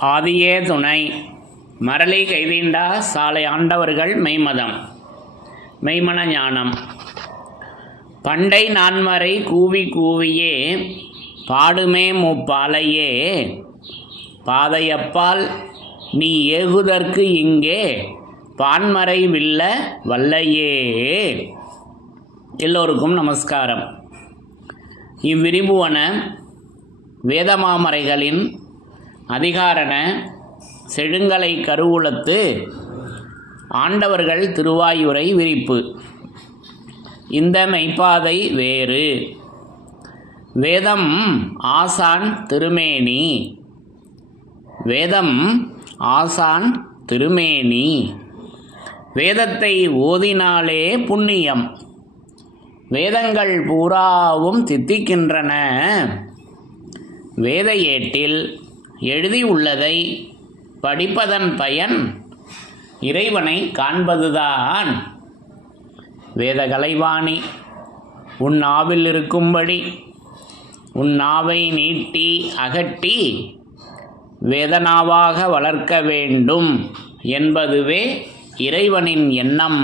ஆதியே துணை. மரளி கைதீண்டா சாலை ஆண்டவர்கள் மெய்மதம். மெய்மன ஞானம். பண்டை நான்மறை கூவி கூவியே பாடுமே முப்பாலையே. பாதையப்பால் நீ ஏகுதற்கு இங்கே பான்மறை வில்ல வல்லையே. எல்லோருக்கும் நமஸ்காரம். இவ்விரிபுவன வேதமாமறைகளின் அதிகாரண செழுங்கலை கருவூலத்து ஆண்டவர்கள் திருவாயுரை விரிப்பு. இந்த மெய்ப்பாதை வேறு. வேதம் ஆசான் திருமேனி. வேதம் ஆசான் திருமேனி. வேதத்தை ஓதினாலே புண்ணியம். வேதங்கள் பூராவும் தித்திக்கின்றன. வேத ஏட்டில் எழுதியுள்ளதை படிப்பதன் பயன் இறைவனை காண்பதுதான். வேத கலைவாணி உன் நாவில் இருக்கும்படி உன் நாவை நீட்டி அகட்டி வேதனாவாக வளர்க்க வேண்டும் என்பதுவே இறைவனின் எண்ணம்.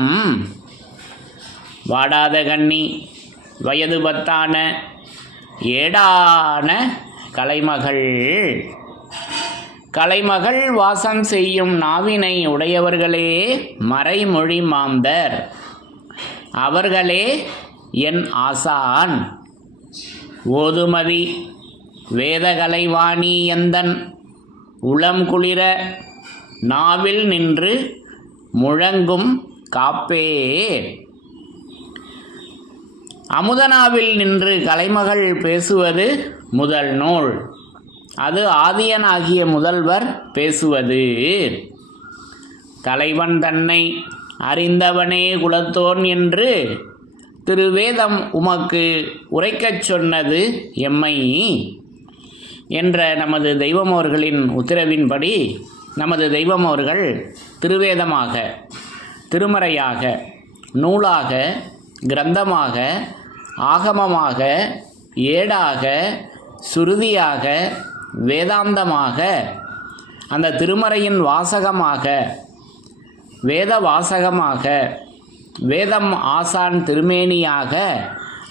வாடாத கண்ணி வயது பத்தான ஏடான கலைமகள் கலைமகள் வாசம் செய்யும் நாவினை உடையவர்களே மறைமொழி மாந்தர். அவர்களே என் ஆசான். ஓதுமதி வேதகலைவாணி எந்தன். உளம் குளிர நாவில் நின்று முழங்கும் காப்பே அமுதனாவில் நின்று கலைமகள் பேசுவது முதல் நூல். அது ஆதியனாகிய முதல்வர் பேசுவது. தலைவன் தன்னை அறிந்தவனே குலத்தோன் என்று திருவேதம் உமக்கு உரைக்கச் சொன்னது எம்மை என்ற நமது தெய்வம் அவர்களின் உத்தரவின்படி நமது தெய்வம் அவர்கள் திருவேதமாக திருமறையாக நூலாக கிரந்தமாக ஆகமமாக ஏடாக சுருதியாக வேதாந்தமாக அந்த திருமறையின் வாசகமாக வேத வாசகமாக வேதம் ஆசான் திருமேனியாக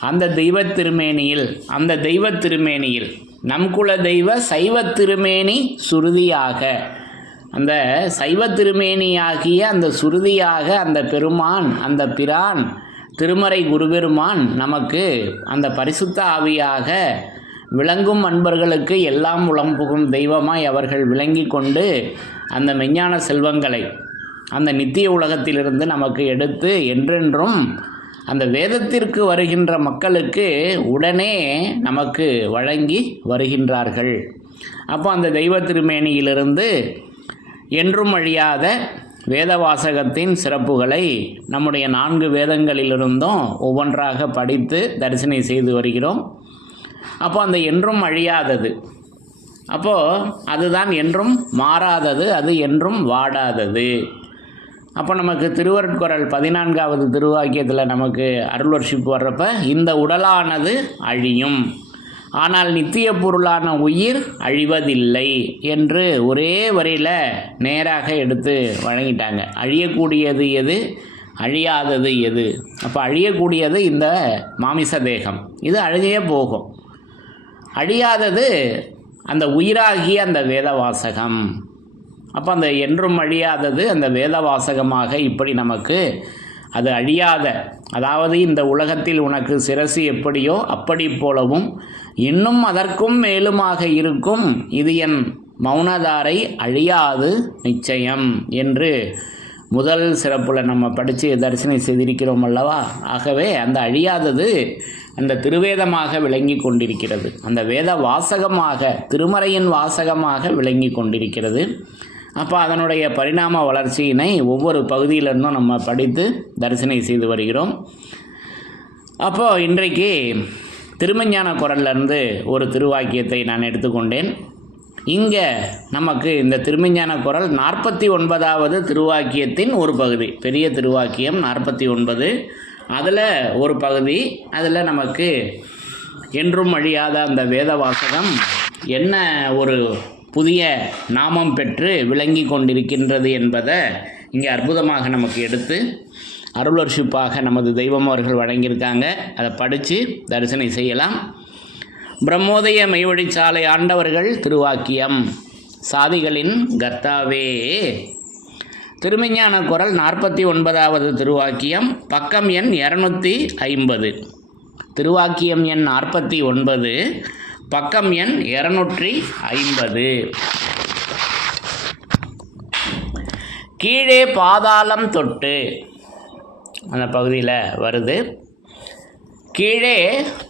அந்த தெய்வ திருமேனியில் அந்த தெய்வ திருமேனியில் நம் குல தெய்வ சைவ திருமேனி சுருதியாக அந்த சைவ திருமேனியாகிய அந்த சுருதியாக அந்த பெருமான் அந்த பிரான் திருமறை குருபெருமான் நமக்கு அந்த பரிசுத்த ஆவியாக விளங்கும் அன்பர்களுக்கு எல்லாம் உளம் புகும் தெய்வமாய் அவர்கள் விளங்கி கொண்டு அந்த மெஞ்ஞான செல்வங்களை அந்த நித்திய உலகத்திலிருந்து நமக்கு எடுத்து என்றென்றும் அந்த வேதத்திற்கு வருகின்ற மக்களுக்கு உடனே நமக்கு வழங்கி வருகின்றார்கள். அப்போ அந்த தெய்வ திருமேனியிலிருந்து என்றும் அழியாத வேத வாசகத்தின் சிறப்புகளை நம்முடைய நான்கு வேதங்களிலிருந்தும் ஒவ்வொன்றாக படித்து தரிசனை செய்து வருகிறோம். அப்போ அந்த என்றும் அழியாதது. அப்போது அதுதான் என்றும் மாறாதது அது என்றும் வாடாதது. அப்போ நமக்கு திருவருட்குரல் பதினான்காவது திருவாக்கியத்தில் நமக்கு அருள் வர்ஷிப்பு வர்றப்ப இந்த உடலானது அழியும். ஆனால் நித்திய பொருளான உயிர் அழிவதில்லை என்று ஒரே வரியில் நேராக எடுத்து வழங்கிட்டாங்க. அழியக்கூடியது எது? அழியாதது எது? அப்போ அழியக்கூடியது இந்த மாமிச தேகம். இது அழிஞ்சே போகும். அழியாதது அந்த உயிராகிய அந்த வேதவாசகம். அப்போ அந்த என்றும் அழியாதது அந்த வேதவாசகமாக இப்படி நமக்கு அது அழியாத அதாவது இந்த உலகத்தில் உனக்கு சிரசு எப்படியோ அப்படி போலவும் இன்னும் அதற்கும் மேலுமாக இருக்கும். இது என் மௌனதாரை அழியாது நிச்சயம் என்று முதல் சிறப்பில் நம்ம படித்து தரிசனை செய்திருக்கிறோம் அல்லவா? ஆகவே அந்த அழியாதது அந்த திருவேதமாக விளங்கி கொண்டிருக்கிறது. அந்த வேத வாசகமாக திருமறையின் வாசகமாக விளங்கி கொண்டிருக்கிறது. அப்போ அதனுடைய பரிணாம வளர்ச்சியினை ஒவ்வொரு பகுதியிலிருந்தும் நம்ம படித்து தரிசனை செய்து வருகிறோம். அப்போது இன்றைக்கு திருமஞான குரல்லேருந்து ஒரு திருவாக்கியத்தை நான் எடுத்துக்கொண்டேன். இங்கே நமக்கு இந்த திருமஞான குரல் நாற்பத்தி ஒன்பதாவது திருவாக்கியத்தின் ஒரு பகுதி. பெரிய திருவாக்கியம் நாற்பத்தி ஒன்பது. அதில் ஒரு பகுதி. அதில் நமக்கு என்றும் அழியாத அந்த வேத வாசகம் என்ன ஒரு புதிய நாமம் பெற்று விளங்கி கொண்டிருக்கின்றது என்பதை இங்கே அற்புதமாக நமக்கு எடுத்து அருளர்ஷிப்பாக நமது தெய்வம் அவர்கள் வழங்கியிருக்காங்க. அதை படித்து தரிசனம் செய்யலாம். பிரம்மோதய மெய்வழிச்சாலை ஆண்டவர்கள் திருவாக்கியம். சாதிகளின் கர்த்தாவே. திருமஞான குரல் நாற்பத்தி ஒன்பதாவது திருவாக்கியம் பக்கம் எண் இரநூத்தி ஐம்பது. திருவாக்கியம் எண் நாற்பத்தி ஒன்பது பக்கம் எண் இரநூற்றி ஐம்பது. கீழே பாதாளம் தொட்டு அந்த பகுதியில் வருது. கீழே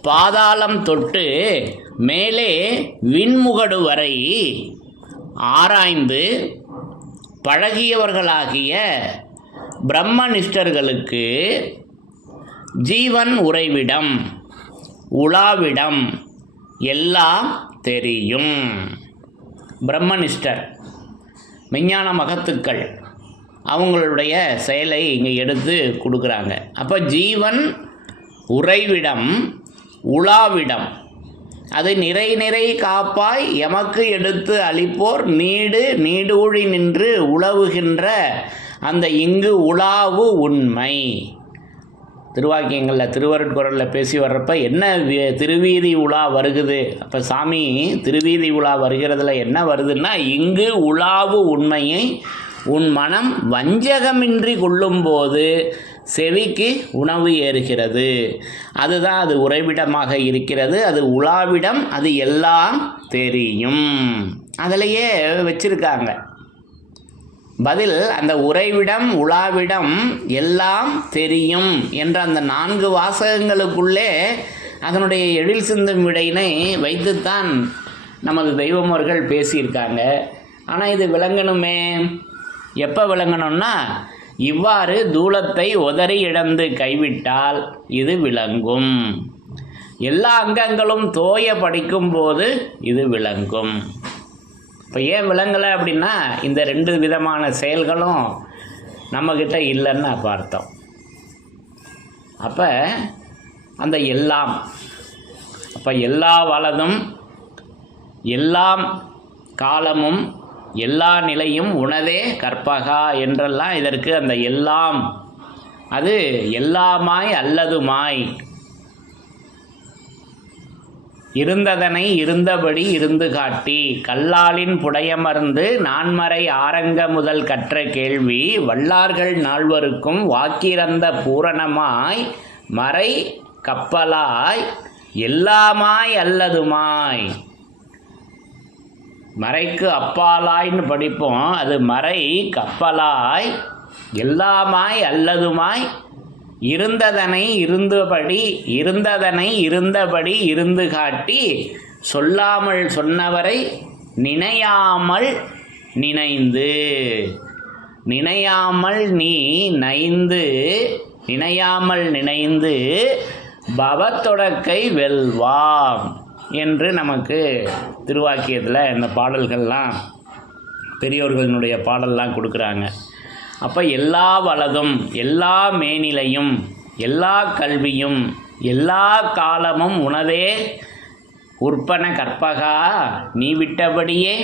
பாதாளம் தொட்டு மேலே விண்முகடு வரை ஆராய்ந்து பழகியவர்களாகிய பிரம்மனிஷ்டர்களுக்கு ஜீவன் உறைவிடம் உலாவிடம் எல்லாம் தெரியும். பிரம்மனிஷ்டர் விஞ்ஞான மகத்துக்கள் அவங்களுடைய செயலை இங்கே எடுத்து கொடுக்குறாங்க. அப்போ ஜீவன் உறைவிடம் உலாவிடம். அது நிறை நிறை காப்பாய் எமக்கு எடுத்து அளிப்போர் நீடு நீடூழி நின்று உழவுகின்ற அந்த இங்கு உலாவு உண்மை. திருவாக்கியங்களில் திருவருட்குரலில் பேசி வர்றப்ப என்ன திருவீதி உலா வருகுது? அப்போ சாமி திருவீதி உலா வருகிறதுல என்ன வருதுன்னா இங்கு உலாவு உண்மையை உன் மனம் வஞ்சகமின்றி கொள்ளும்போது செவிக்கு உணவு ஏறுகிறது. அதுதான் அது உறைவிடமாக இருக்கிறது. அது உலாவிடம் அது எல்லாம் தெரியும். அதிலேயே வச்சிருக்காங்க. பதில் அந்த உறைவிடம் உலாவிடம் எல்லாம் தெரியும் என்ற அந்த நான்கு வாசகங்களுக்குள்ளே அதனுடைய எழில் சிந்தும் விடையினை வைத்துத்தான் நமது தெய்வமோர்கள் பேசியிருக்காங்க. ஆனால் இது விளங்கணுமே? எப்போ விளங்கணும்னா இவ்வாறு தூளத்தை உதறி இழந்து கைவிட்டால் இது விளங்கும். எல்லா அங்கங்களும் தோய படிக்கும்போது இது விளங்கும். இப்போ ஏன் விளங்கலை அப்படின்னா இந்த ரெண்டு விதமான செயல்களும் நம்மக்கிட்ட இல்லைன்னு அப்போ அர்த்தம். அப்போ அந்த எல்லாம் அப்போ எல்லா வலதும் எல்லாம் காலமும் எல்லா நிலையும் உனதே கற்பகா என்றெல்லாம் இதற்கு அந்த எல்லாம். அது எல்லாமாய் அல்லதுமாய். இருந்ததனை இருந்தபடி இருந்து காட்டி கல்லாலின் புடையமர்ந்து நான்மறை ஆரங்க முதல் கற்ற கேள்வி வல்லார்கள் நால்வருக்கும் வாக்கிறந்த பூரணமாய் மறை கப்பலாய் எல்லாமாய் அல்லதுமாய். மறைக்கு அப்பாலாய்ன்னு படிப்போம். அது மறை கப்பலாய் எல்லாமாய் அல்லதுமாய் இருந்ததனை இருந்தபடி இருந்ததனை இருந்தபடி இருந்து காட்டி சொல்லாமல் சொன்னவரை நினையாமல் நினைந்து. நினையாமல் நீ நைந்து நினையாமல் நினைந்து பவத்தொடக்கை வெல்வாம். என்று நமக்கு திருவாக்கியத்தில் இந்த பாடல்கள்லாம் பெரியோர்களினுடைய பாடல்லாம் கொடுக்குறாங்க. அப்போ எல்லா வலதும் எல்லா மேனிலையும் எல்லா கல்வியும் எல்லா காலமும் உனதே. உற்பன கற்பகா நீ விட்டபடியே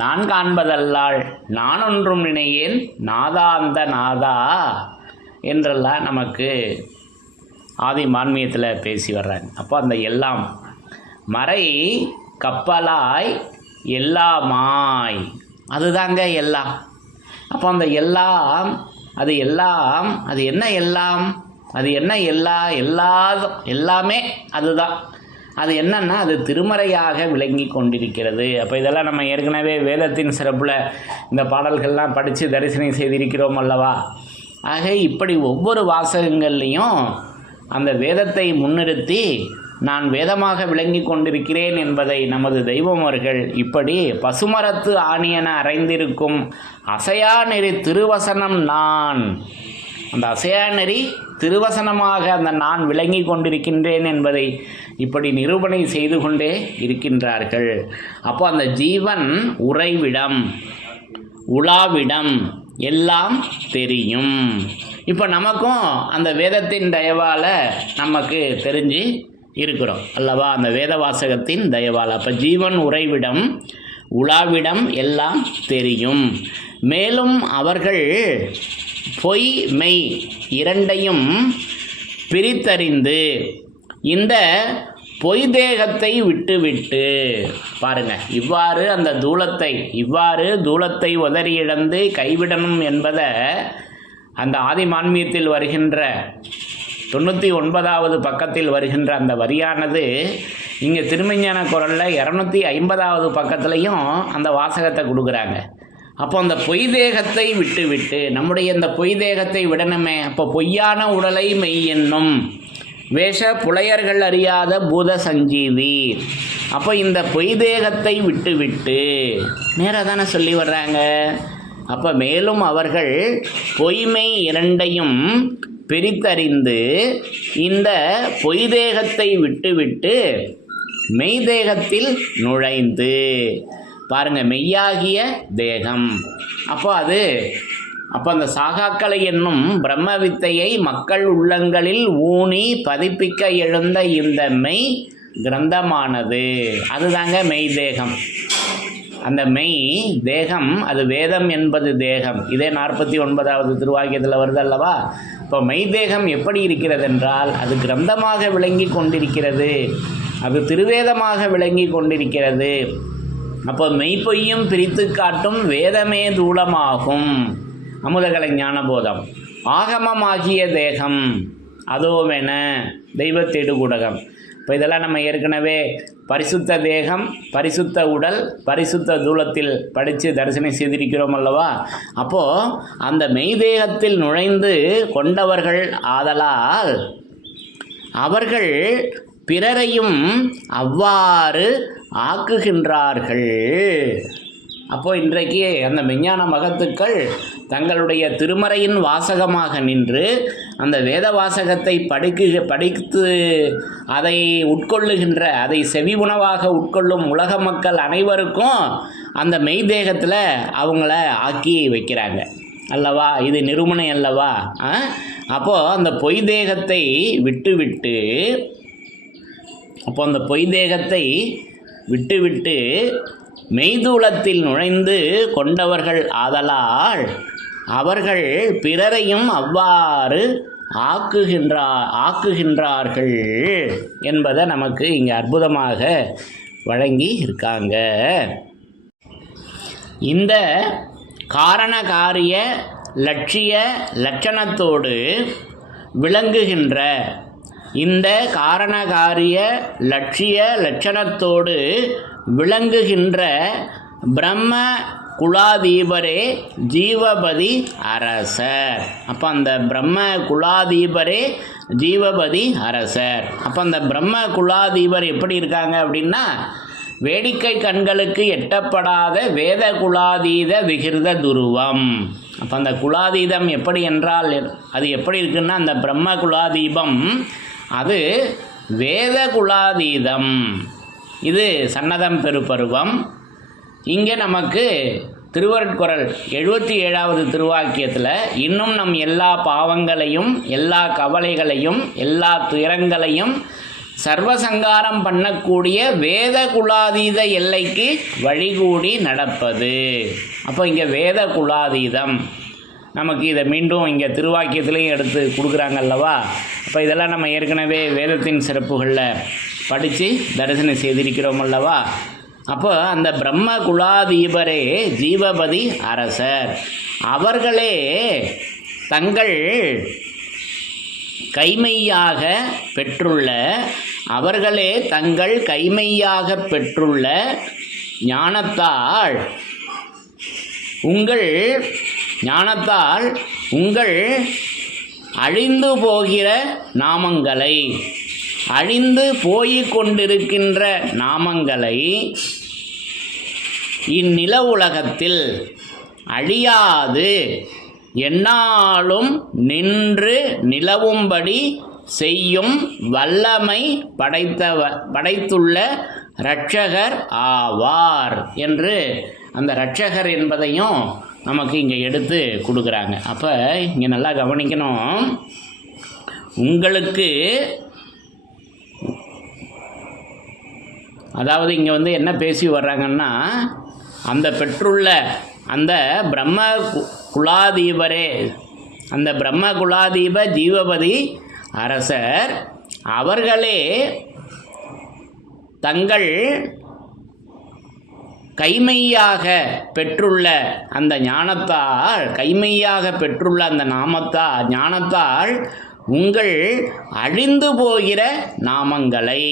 நான் காண்பதல்லாள் நான் ஒன்றும் நினையேன் நாதா அந்த நாதா என்றெல்லாம் நமக்கு ஆதி மான்மியத்தில் பேசி வர்றாங்க. அப்போ அந்த எல்லாம் மறை கப்பலாய் எல்லாமாய். அதுதாங்க எல்லாம். அப்போ அந்த எல்லாம் அது எல்லாம் அது என்ன எல்லாம்? அது என்ன எல்லா எல்லாதும் எல்லாமே அதுதான். அது என்னன்னா அது திருமறையாக விளங்கி கொண்டிருக்கிறது. அப்போ இதெல்லாம் நம்ம ஏற்கனவே வேதத்தின் சிறப்பில் இந்த பாடல்கள்லாம் படித்து தரிசனம் செய்திருக்கிறோம் அல்லவா? ஆக இப்படி ஒவ்வொரு வாசகங்கள்லேயும் அந்த வேதத்தை முன்னிறுத்தி நான் வேதமாக விளங்கி கொண்டிருக்கிறேன் என்பதை நமது தெய்வம் அவர்கள் இப்படி பசுமரத்து ஆணியன அறைந்திருக்கும் அசையா நெறி திருவசனம் நான். அந்த அசையா நெறி திருவசனமாக அந்த நான் விளங்கி கொண்டிருக்கின்றேன் என்பதை இப்படி நிரூபணை செய்து கொண்டே இருக்கின்றார்கள். அப்போ அந்த ஜீவன் உறைவிடம் உலாவிடம் எல்லாம் தெரியும். இப்போ நமக்கும் அந்த வேதத்தின் தயவால் நமக்கு தெரிஞ்சு இருக்கிறோம். அல்லவா அந்த வேத வாசகத்தின் தயவால். அப்போ ஜீவன் உறைவிடம் உலாவிடம் எல்லாம் தெரியும். மேலும் அவர்கள் பொய் மெய் இரண்டையும் பிரித்தறிந்து இந்த பொய் தேகத்தை விட்டுவிட்டு பாருங்க இவ்வாறு அந்த தூலத்தை இவ்வாறு தூலத்தை உதறி இழந்து கைவிடணும் என்பதை அந்த ஆதிமான்மியத்தில் வருகின்ற தொண்ணூற்றி ஒன்பதாவது பக்கத்தில் வருகின்ற அந்த வரியானது இங்கே திருமஞான குரலில் இரநூத்தி ஐம்பதாவது பக்கத்துலேயும் அந்த வாசகத்தை கொடுக்குறாங்க. அப்போ அந்த பொய் தேகத்தை விட்டு விட்டு நம்முடைய இந்த பொய் தேகத்தை விடணுமே. அப்போ பொய்யான உடலை மெய் என்னும் வேஷ புலையர்கள் அறியாத பூத சஞ்சீவி. அப்போ இந்த பொய் தேகத்தை விட்டு விட்டு நேராக தானே சொல்லி வர்றாங்க. அப்போ மேலும் அவர்கள் பொய்மை இரண்டையும் பிரித்தறிந்து இந்த பொய் தேகத்தை விட்டுவிட்டு மெய்தேகத்தில் நுழைந்து. பாருங்க மெய்யாகிய தேகம். அப்போ அது அப்போ அந்த சாகாக்களை என்னும் பிரம்ம வித்தையை மக்கள் உள்ளங்களில் ஊனி பதிப்பிக்க எழுந்த இந்த மெய் கிரந்தமானது. அதுதாங்க மெய் தேகம் அந்த மெய் தேகம் அது வேதம் என்பது தேகம். இதே நாற்பத்தி ஒன்பதாவது திருவாக்கியத்தில் வருது அல்லவா? இப்போ மெய் தேகம் எப்படி இருக்கிறது என்றால் அது கிரந்தமாக விளங்கி கொண்டிருக்கிறது. அது திருவேதமாக விளங்கி கொண்டிருக்கிறது. அப்போ மெய்ப்பொய்யும் பிரித்து காட்டும் வேதமே தூளமாகும். அமுதகலை ஞானபோதம். ஆகமமாகிய தேகம் அதோவென தெய்வத்தேடுகுடகம். இப்போ இதெல்லாம் நம்ம ஏற்கனவே பரிசுத்த தேகம் பரிசுத்த உடல் பரிசுத்த தூலத்தில் படித்து தரிசனம் செய்திருக்கிறோம் அல்லவா? அப்போது அந்த மெய் தேகத்தில் நுழைந்து கொண்டவர்கள் ஆதலால் அவர்கள் பிறரையும் அவ்வாறு ஆக்குகின்றார்கள். அப்போது இன்றைக்கு அந்த விஞ்ஞான மகத்துக்கள் தங்களுடைய திருமறையின் வாசகமாக நின்று அந்த வேத வாசகத்தை படிக்கு படித்து அதை உட்கொள்ளுகின்ற அதை செவி உணவாக உட்கொள்ளும் உலக மக்கள் அனைவருக்கும் அந்த மெய்தேகத்தில் அவங்கள ஆக்கி வைக்கிறாங்க. அல்லவா? இது நிறுவனம் அல்லவா? ஆ? அந்த பொய் தேகத்தை விட்டுவிட்டு அப்போ அந்த பொய் தேகத்தை விட்டுவிட்டு மெய்தூலத்தில் நுழைந்து கொண்டவர்கள் ஆதலால் அவர்கள் பிறரையும் அவ்வாறு ஆக்குகின்றா ஆக்குகின்றார்கள் என்பதை நமக்கு இங்கே அற்புதமாக வழங்கி இருக்காங்க. இந்த காரணகாரிய லட்சிய லட்சணத்தோடு விளங்குகின்ற இந்த காரணகாரிய லட்சிய லட்சணத்தோடு விளங்குகின்ற பிரம்ம குலாதீபரே ஜீவபதி அரசர். அப்போ அந்த பிரம்ம குலாதீபரே ஜீவபதி அரசர். அப்போ அந்த பிரம்ம குலாதீபர் எப்படி இருக்காங்க அப்படின்னா வேடிக்கை கண்களுக்கு எட்டப்படாத வேத குலாதீத விகிருத துருவம். அப்போ அந்த குலாதீதம் எப்படி என்றால் அது எப்படி இருக்குன்னா அந்த பிரம்ம குலாதீபம் அது வேத குலாதீதம். இது சன்னதம் பெருப்பருவம் இங்கே நமக்கு திருவருட்குரல் எழுபத்தி ஏழாவது திருவாக்கியத்தில் இன்னும் நம் எல்லா பாவங்களையும் எல்லா கவலைகளையும் எல்லா துயரங்களையும் சர்வசங்காரம் பண்ணக்கூடிய வேத குலாதீத எல்லைக்கு வழிகூடி நடப்பது. அப்போ இங்கே வேத குலாதீதம் நமக்கு இதை மீண்டும் இங்கே திருவாக்கியத்துலேயும் எடுத்து கொடுக்குறாங்க அல்லவா? அப்போ இதெல்லாம் நம்ம ஏற்கனவே வேதத்தின் சிறப்புகளில் படித்து தரிசனம் செய்திருக்கிறோம் அல்லவா? அப்போ அந்த பிரம்ம குலாதீபரே ஜீவபதி அரசர். அவர்களே தங்கள் கைமையாக பெற்றுள்ள அவர்களே தங்கள் கைமையாக பெற்றுள்ள ஞானத்தால் உங்கள் ஞானத்தால் உங்கள் அழிந்து போகிற நாமங்களை அழிந்து போய்க் கொண்டிருக்கின்ற நாமங்களை இந்நில உலகத்தில் அழியாது. என்னாலும் நின்று நிலவும்படி செய்யும் வல்லமை படைத்தவ படைத்துள்ள இரட்சகர் ஆவார் என்று அந்த இரட்சகர் என்பதையும் நமக்கு இங்கே எடுத்து கொடுக்குறாங்க. அப்போ இங்கே நல்லா கவனிக்கணும். உங்களுக்கு அதாவது இங்கே வந்து என்ன பேசி வர்றாங்கன்னா அந்த பெற்றுள்ள அந்த பிரம்ம குலாதீபரே அந்த பிரம்ம குலாதீப ஜீவபதி அரசர் அவர்களே தங்கள் கைமையாக பெற்றுள்ள அந்த ஞானத்தால் கைமையாக பெற்றுள்ள அந்த நாமத்தால் ஞானத்தால் உங்கள் அழிந்து போகிற நாமங்களை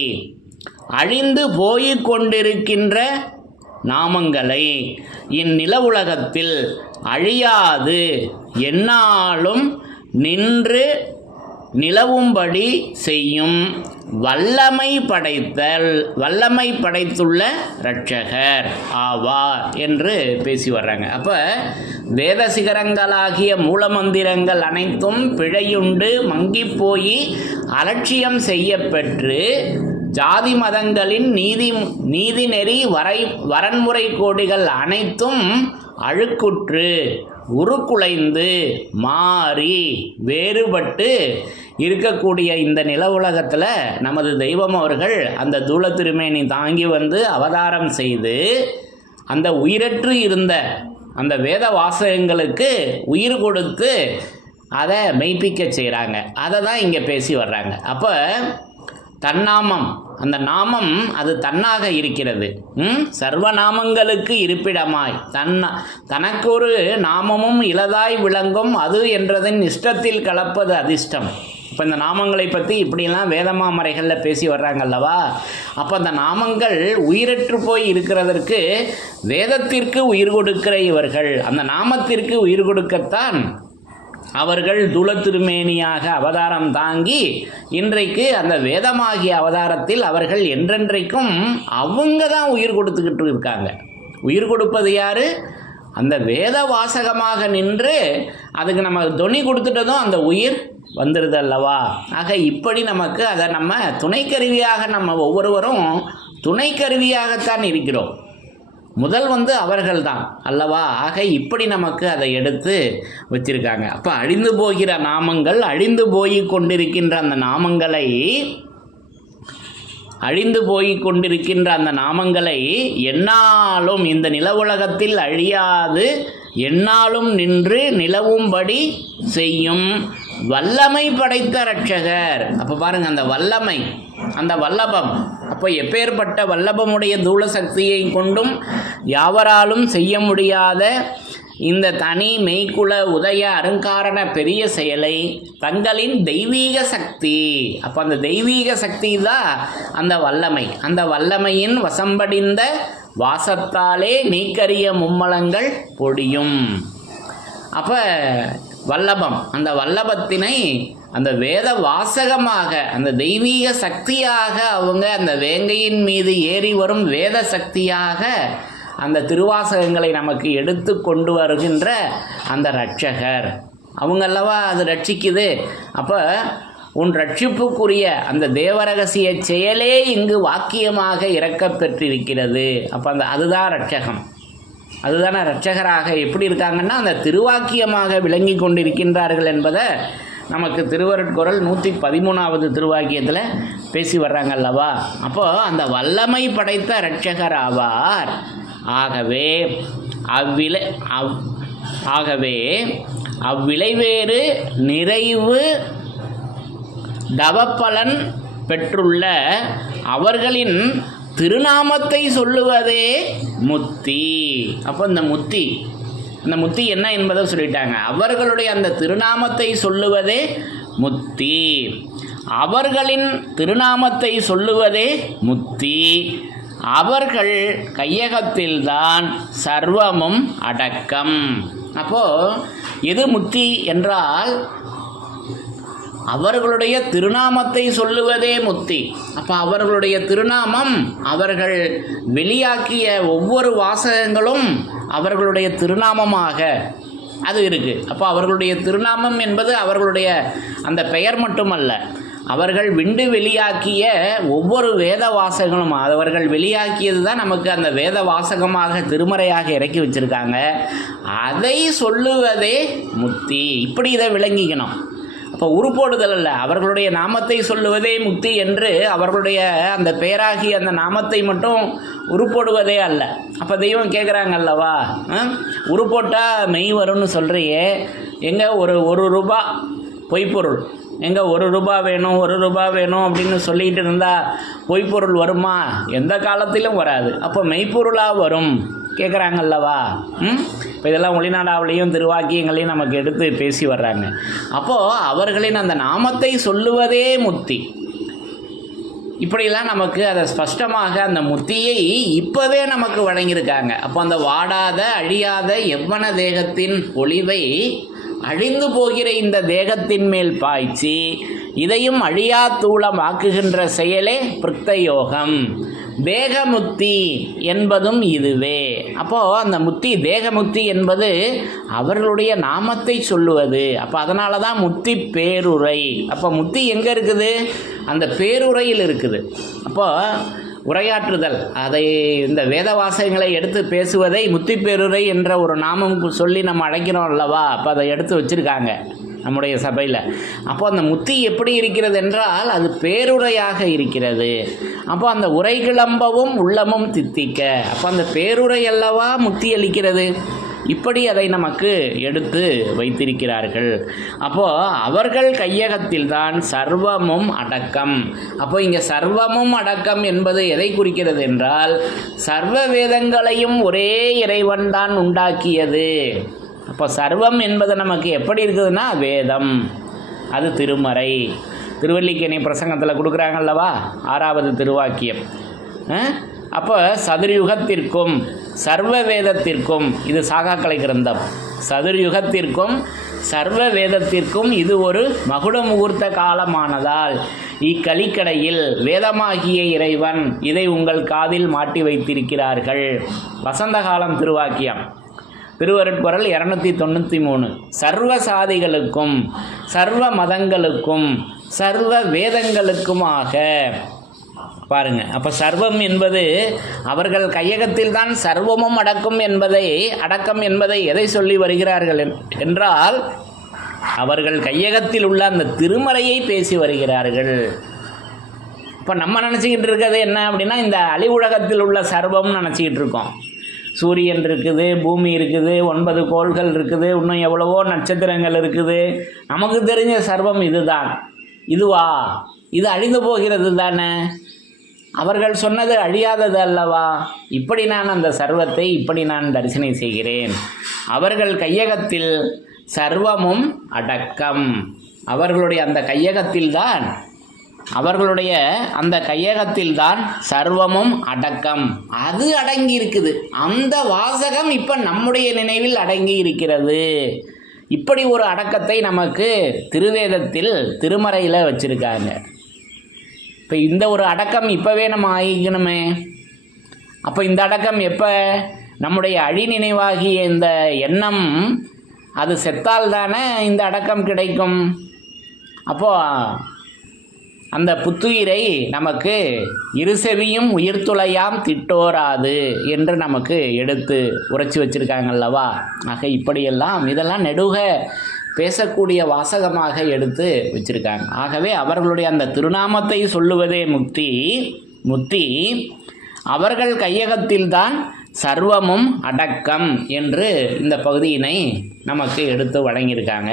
அழிந்து போய் கொண்டிருக்கின்ற நாமங்களை இந்நில உலகத்தில் அழியாது. என்னாலும் நின்று நிலவும்படி செய்யும் வல்லமை படைத்தல் வல்லமை படைத்துள்ள இரட்சகர் ஆவார் என்று பேசி வர்றாங்க. அப்போ வேத சிகரங்களாகிய மூலமந்திரங்கள் அனைத்தும் பிழையுண்டு மங்கி போய் அலட்சியம் செய்யப்பெற்று ஜாதி மதங்களின் நீதி நீதிநெறி வரை வரன்முறை கோடிகள் அனைத்தும் அழுக்குற்று உருக்குலைந்து மாறி வேறுபட்டு இருக்கக்கூடிய இந்த நில உலகத்தில் நமது தெய்வம் அவர்கள் அந்த தூள திருமேனி தாங்கி வந்து அவதாரம் செய்து அந்த உயிரற்று இருந்த அந்த வேத வாசகங்களுக்கு உயிர் கொடுத்து அதை மெய்ப்பிக்க செய்கிறாங்க அதை தான் இங்கே பேசி வர்றாங்க. அப்போ தன்னாமம் அந்த நாமம் அது தன்னாக இருக்கிறது. ம்? சர்வநாமங்களுக்கு இருப்பிடமாய். தன்ன தனக்கொரு நாமமும் இலதாய் விளங்கும் அது என்றதன் இஷ்டத்தில் கலப்பது அதிர்ஷ்டம். இப்போ இந்த நாமங்களை பற்றி இப்படிலாம் வேதமாமறைகளில் பேசி வர்றாங்க அல்லவா அப்போ அந்த நாமங்கள் உயிரற்று போய் இருக்கிறதற்கு வேதத்திற்கு உயிர் கொடுக்கிற இவர்கள் அந்த நாமத்திற்கு உயிர் கொடுக்கத்தான் அவர்கள் துளத்திருமேனியாக அவதாரம் தாங்கி இன்றைக்கு அந்த வேதமாகிய அவதாரத்தில் அவர்கள் என்றென்றைக்கும் அவங்க தான் உயிர் கொடுத்துக்கிட்டு இருக்காங்க. உயிர் கொடுப்பது யாரு? அந்த வேத வாசகமாக நின்று அதுக்கு நம்ம துணி கொடுத்துட்டதும் அந்த உயிர் வந்துடுது அல்லவா ஆக இப்படி நமக்கு அதை நம்ம துணைக்கருவியாக நம்ம ஒவ்வொருவரும் துணைக்கருவியாகத்தான் இருக்கிறோம். முதல் வந்து அவர்கள்தான் அல்லவா? ஆக இப்படி நமக்கு அதை எடுத்து வச்சிருக்காங்க. அப்போ அழிந்து போகிற நாமங்கள் அழிந்து போய் கொண்டிருக்கின்ற அந்த நாமங்களை அழிந்து போய் கொண்டிருக்கின்ற அந்த நாமங்களை என்னாலும் இந்த நில உலகத்தில் அழியாது என்னாலும் நின்று நிலவும்படி செய்யும் வல்லமை படைத்த ரட்சகர் அப்போ பாருங்கள் அந்த வல்லமை அந்த வல்லபம் அப்போ எப்பேற்பட்ட வல்லபமுடைய தூள சக்தியை கொண்டும் யாவராலும் செய்ய முடியாத இந்த தனி மெய்க்குல உதய அருங்காரண பெரிய செயலை தங்களின் தெய்வீக சக்தி. அப்போ அந்த தெய்வீக சக்தி தான் அந்த வல்லமை. அந்த வல்லமையின் வசம்படிந்த வாசத்தாலே நீக்கரிய மும்மலங்கள் பொடியும் அப்போ வல்லபம் அந்த வல்லபத்தினை அந்த வேத வாசகமாக அந்த தெய்வீக சக்தியாக அவங்க அந்த வேங்கையின் மீது ஏறி வரும் வேத சக்தியாக அந்த திருவாசகங்களை நமக்கு எடுத்து கொண்டு வருகின்ற அந்த ரட்சகர் அவங்க அல்லவா அது ரட்சிக்குது அப்போ உன் ரட்சிப்புக்குரிய அந்த தேவரகசிய செயலே இங்கு வாக்கியமாக இறக்க பெற்றிருக்கிறது. அப்போ அந்த அதுதான் ரட்சகம் அதுதானே ரட்சகராக எப்படி இருக்காங்கன்னா அந்த திருவாக்கியமாக விளங்கி கொண்டிருக்கின்றார்கள் என்பதை நமக்கு திருவருட்குரல் நூற்றி பதிமூணாவது திருவாக்கியத்தில் பேசி வர்றாங்க அல்லவா அப்போது அந்த வல்லமை படைத்த ரட்சகர் ஆவார். ஆகவே அவ்விலை அவ் ஆகவே அவ்விளைவேறு நிறைவு தவப்பலன் பெற்றுள்ள அவர்களின் திருநாமத்தை சொல்லுவதே முத்தி. அப்போ இந்த முத்தி அந்த முத்தி என்ன என்பதை சொல்லிட்டாங்க. அவர்களுடைய அந்த திருநாமத்தை சொல்லுவதே முத்தி. அவர்களின் திருநாமத்தை சொல்லுவதே முத்தி. அவர்கள் கையகத்தில்தான் சர்வமும் அடக்கம். அப்போ எது முத்தி என்றால் அவர்களுடைய திருநாமத்தை சொல்லுவதே முத்தி. அப்போ அவர்களுடைய திருநாமம் அவர்கள் வெளியாக்கிய ஒவ்வொரு வாசகங்களும் அவர்களுடைய திருநாமமாக அது இருக்குது அப்போ அவர்களுடைய திருநாமம் என்பது அவர்களுடைய அந்த பெயர் மட்டுமல்ல. அவர்கள் விண்டு வெளியாக்கிய ஒவ்வொரு வேத வாசகங்களும் அவர்கள் வெளியாக்கியது தான் நமக்கு அந்த வேத வாசகமாக திருமறையாக இறக்கி வச்சிருக்காங்க. அதை சொல்லுவதே முத்தி. இப்படி இதை விளங்கிக்கணும். அப்போ உருப்போடுதல் அல்ல அவர்களுடைய நாமத்தை சொல்லுவதே முக்தி என்று அவர்களுடைய அந்த பெயராகி அந்த நாமத்தை மட்டும் உருப்போடுவதே அல்ல. அப்போ தெய்வம் கேட்குறாங்க அல்லவா உருப்போட்டால் மெய் வரும்னு சொல்கிறியே எங்கே ஒரு ஒரு ரூபா பொய்ப்பொருள். எங்கே ஒரு ரூபா வேணும் ஒரு ரூபா வேணும் அப்படின்னு சொல்லிக்கிட்டு இருந்தால் பொய்ப்பொருள் வருமா? எந்த காலத்திலும் வராது. அப்போ மெய்ப்பொருளாக வரும். கேட்குறாங்கல்லவா ம்? இப்போ இதெல்லாம் ஒளிநாடாவிலையும் திருவாக்கியங்களையும் நமக்கு எடுத்து பேசி வர்றாங்க. அப்போது அவர்களின் அந்த நாமத்தை சொல்லுவதே முத்தி. இப்படிலாம் நமக்கு அதை ஸ்பஷ்டமாக அந்த முத்தியை இப்போவே நமக்கு வழங்கியிருக்காங்க. அப்போ அந்த வாடாத அழியாத எவ்வன தேகத்தின் ஒளிவை அழிந்து போகிற இந்த தேகத்தின் மேல் பாய்ச்சி இதையும் அழியா தூளமாக்குகின்ற செயலே பிருத்தயோகம் தேகமுத்தி என்பதும் இதுவே. அப்போது அந்த முத்தி தேகமுத்தி என்பது அவர்களுடைய நாமத்தை சொல்லுவது. அப்போ அதனால தான் முத்தி பேருரை. அப்போ முத்தி எங்கே இருக்குது? அந்த பேருரையில் இருக்குது. அப்போது உரையாற்றுதல். அதை இந்த வேத வாசகங்களை எடுத்து பேசுவதை முத்தி பேருரை என்ற ஒரு நாமம் சொல்லி நம்ம அழைக்கிறோம் அல்லவா? அப்போ அதை எடுத்து வச்சுருக்காங்க நம்முடைய சபையில். அப்போ அந்த முத்தி எப்படி இருக்கிறது என்றால் அது பேருரையாக இருக்கிறது. அப்போ அந்த உரை கிளம்பவும் உள்ளமும் தித்திக்க. அப்போ அந்த பேருரை அல்லவா முத்தி அளிக்கிறது? இப்படி அதை நமக்கு எடுத்து வைத்திருக்கிறார்கள். அப்போ அவர்கள் கையகத்தில்தான் சர்வமும் அடக்கம். அப்போ இங்கே சர்வமும் அடக்கம் என்பது எதை குறிக்கிறது என்றால் சர்வ வேதங்களையும் ஒரே இறைவன் தான் உண்டாக்கியது. அப்போ சர்வம் என்பது நமக்கு எப்படி இருக்குதுன்னா வேதம். அது திருமறை. திருவல்லிக்கேணி பிரசங்கத்தில் கொடுக்குறாங்கல்லவா? ஆறாவது திருவாக்கியம். அப்போ சதுர்யுகத்திற்கும் சர்வ வேதத்திற்கும் இது சாகாக்கலை கிரந்தம். சதுர்யுகத்திற்கும் சர்வ வேதத்திற்கும் இது ஒரு மகுட முகூர்த்த காலமானதால் இக்கலிக்கடையில் வேதமாகிய இறைவன் இதை உங்கள் காதில் மாட்டி வைத்திருக்கிறார்கள். வசந்த காலம் திருவாக்கியம். திருவருட்பொருள் இரநூத்தி தொண்ணூற்றி மூணு சர்வ சாதிகளுக்கும் சர்வ மதங்களுக்கும் சர்வ வேதங்களுக்குமாக பாருங்க. அப்போ சர்வம் என்பது அவர்கள் கையகத்தில் தான் சர்வமும் அடக்கும் என்பதை அடக்கம் என்பதை எதை சொல்லி வருகிறார்கள் என்- என்றால் அவர்கள் கையகத்தில் உள்ள அந்த திருமறையை பேசி வருகிறார்கள். இப்போ நம்ம நினச்சிக்கிட்டு இருக்கிறது என்ன அப்படின்னா இந்த அழிவுலகத்தில் உள்ள சர்வம்னு நினச்சிக்கிட்டு இருக்கோம். சூரியன் இருக்குது பூமி இருக்குது ஒன்பது கோள்கள் இருக்குது இன்னும் எவ்வளவோ நட்சத்திரங்கள் இருக்குது. நமக்கு தெரிஞ்ச சர்வம் இதுதான். இதுவா? இது அழிந்து போகிறது தானே? அவர்கள் சொன்னது அழியாதது அல்லவா? இப்படி நான் அந்த சர்வத்தை இப்படி நான் தரிசனை செய்கிறேன். அவர்கள் கையகத்தில் சர்வமும் அடக்கம். அவர்களுடைய அந்த கையகத்தில்தான் அவர்களுடைய அந்த கையகத்தில்தான் சர்வமும் அடக்கம். அது அடங்கி இருக்குது. அந்த வாசகம் இப்போ நம்முடைய நினைவில் அடங்கி இருக்கிறது. இப்படி ஒரு அடக்கத்தை நமக்கு திருவேதத்தில் திருமறையில் வச்சுருக்காங்க. இப்போ இந்த ஒரு அடக்கம் இப்போவே நம்ம ஆகிக்கணுமே அப்போ இந்த அடக்கம் எப்போ? நம்முடைய அழி நினைவாகிய இந்த எண்ணம் அது செத்தால் தானே இந்த அடக்கம் கிடைக்கும். அப்போது அந்த புத்துயிரை நமக்கு இருசெவியும் உயிர்த்துளையாம் திட்டோராது என்று நமக்கு எடுத்து உரைச்சி வச்சிருக்காங்கல்லவா ஆக இப்படியெல்லாம் இதெல்லாம் நெடுக. பேசக்கூடிய வாசகமாக எடுத்து வச்சிருக்காங்க. ஆகவே அவர்களுடைய அந்த திருநாமத்தை சொல்லுவதே முக்தி. முக்தி அவர்கள் கையகத்தில்தான் சர்வமும் அடக்கம் என்று இந்த பகுதியினை நமக்கு எடுத்து வழங்கியிருக்காங்க.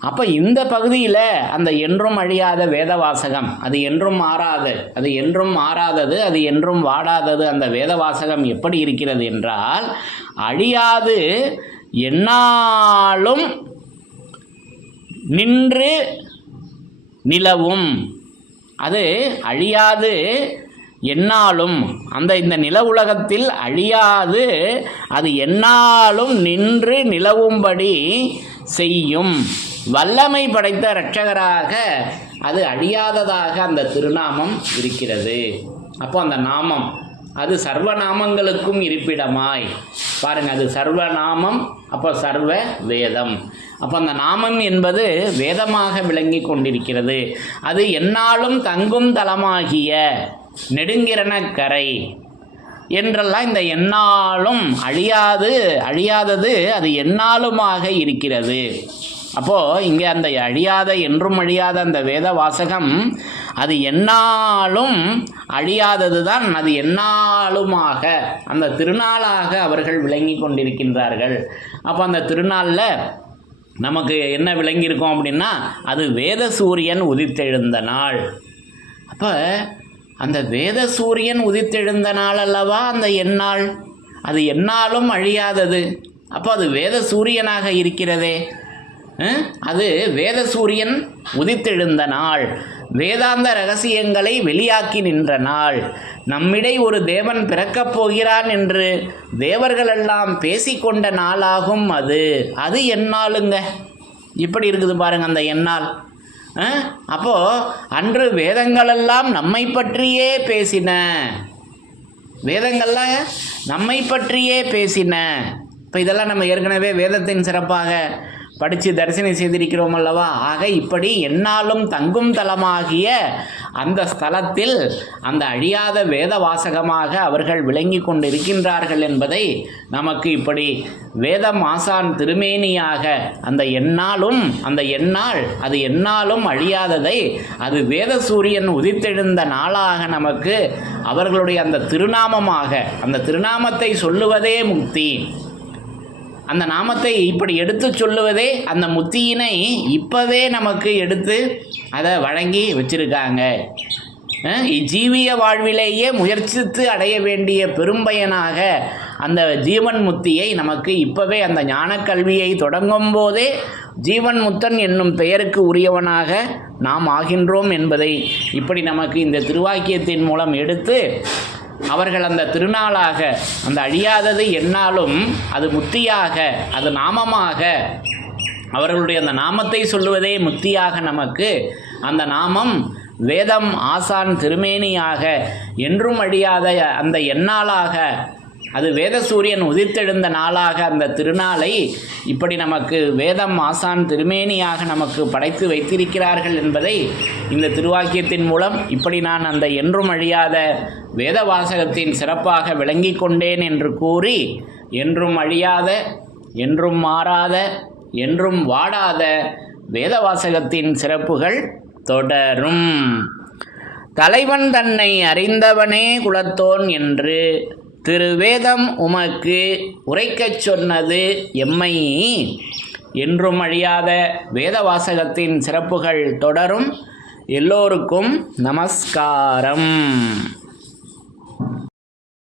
அப்போ இந்த பகுதியில் அந்த என்றும் அழியாத வேத வாசகம் அது என்றும் மாறாது அது என்றும் மாறாதது அது என்றும் வாடாதது அந்த வேத வாசகம் எப்படி இருக்கிறது என்றால் அழியாது என்னாலும் நின்று நிலவும். அது அழியாது. என்னாலும் அந்த இந்த நில உலகத்தில் அழியாது. அது என்னாலும் நின்று நிலவும்படி செய்யும். வல்லமை படைத்த இரட்சகராக அது அழியாததாக அந்த திருநாமம் இருக்கிறது. அப்போ அந்த நாமம் அது சர்வநாமங்களுக்கும் இருப்பிடமாய். பாருங்க அது சர்வநாமம் அப்போ சர்வ வேதம். அப்போ அந்த நாமம் என்பது வேதமாக விளங்கி கொண்டிருக்கிறது. அது என்னாலும் தங்கும் தலமாகிய நெடுங்கிரண கரை என்றெல்லாம் இந்த எண்ணாலும் அழியாது அழியாதது அது எண்ணாலுமாக இருக்கிறது. அப்போது இங்கே அந்த அழியாத என்றும் அழியாத அந்த வேத வாசகம் அது என்னாலும் அழியாதது தான் அது என்னாலுமாக. அந்த திருநாளாக அவர்கள் விளங்கி கொண்டிருக்கின்றார்கள். அப்போ அந்த திருநாளில் நமக்கு என்ன விளங்கியிருக்கோம் அப்படின்னா அது வேத சூரியன் உதித்தெழுந்த நாள். அப்போ அந்த வேத சூரியன் உதித்தெழுந்த நாள் அல்லவா அந்த எந்நாள்? அது எந்நாளும் அழியாதது. அப்போ அது வேத சூரியனாக இருக்கிறதே அது வேத சூரியன் உதித்தெழுந்த நாள். வேதாந்த ரகசியங்களை வெளியாக்கி நின்ற நாள். நம்மிடை ஒரு தேவன் பிறக்கப் போகிறான் என்று தேவர்களெல்லாம் பேசிக்கொண்ட நாளாகும் அது. அது எந்நாளுங்க? இப்படி இருக்குது பாருங்க அந்த எந்நாள். அஹ்? அப்போ அன்று வேதங்களெல்லாம் நம்மை பற்றியே பேசின. வேதங்கள்லாம் நம்மை பற்றியே பேசின. இப்போ இதெல்லாம் நம்ம ஏற்கனவே வேதத்தின் சிறப்பாக படித்து தரிசனம் செய்திருக்கிறோம் அல்லவா? ஆக இப்படி எந்நாளும் தங்கும் தலமாகிய அந்த ஸ்தலத்தில் அந்த அழியாத வேத வாசகமாக அவர்கள் விளங்கி கொண்டிருக்கின்றார்கள் என்பதை நமக்கு இப்படி வேத மாசான் திருமேனியாக அந்த எந்நாளும் அந்த எந்நாள் அது எந்நாளும் அழியாததை அது வேத சூரியன் உதித்தெழுந்த நாளாக நமக்கு அவர்களுடைய அந்த திருநாமமாக அந்த திருநாமத்தை சொல்லுவதே முக்தி. அந்த நாமத்தை இப்படி எடுத்து சொல்லுவதே அந்த முத்தியினை இப்போவே நமக்கு எடுத்து அதை வழங்கி வச்சிருக்காங்க. ஜீவிய வாழ்விலேயே முயற்சித்து அடைய வேண்டிய பெரும்பயனாக அந்த ஜீவன் முத்தியை நமக்கு இப்போவே அந்த ஞானக்கல்வியை தொடங்கும் போதே ஜீவன் முத்தன் என்னும் பெயருக்கு உரியவனாக நாம் ஆகின்றோம் என்பதை இப்படி நமக்கு இந்த திருவாக்கியத்தின் மூலம் எடுத்து அவர்கள் அந்த திருநாளாக அந்த அழியாதது என்னாலும் அது முத்தியாக அது நாமமாக. அவர்களுடைய அந்த நாமத்தை சொல்லுவதே முத்தியாக நமக்கு. அந்த நாமம் வேதம் ஆசான் திருமேனியாக என்றும் அழியாத அந்த எண்ணாளாக அது வேத சூரியன் உதித்தெழுந்த நாளாக அந்த திருநாளை இப்படி நமக்கு வேதம் ஆசான் திருமேனியாக நமக்கு படைத்து வைத்திருக்கிறார்கள் என்பதை இந்த திருவாக்கியத்தின் மூலம் இப்படி நான் அந்த என்றும் அழியாத வேத வாசகத்தின் சிறப்பாக விளங்கிக் கொண்டேன் என்று கூறி என்றும் அழியாத என்றும் மாறாத என்றும் வாடாத வேத வாசகத்தின் சிறப்புகள் தொடரும். தலைவன் தன்னை அறிந்தவனே குலத்தோன் என்று திருவேதம் உமக்கு உரைக்கச் சொன்னது எம்மை? என்றும் அழியாத வேத வாசகத்தின் சிறப்புகள் தொடரும். எல்லோருக்கும் நமஸ்காரம்.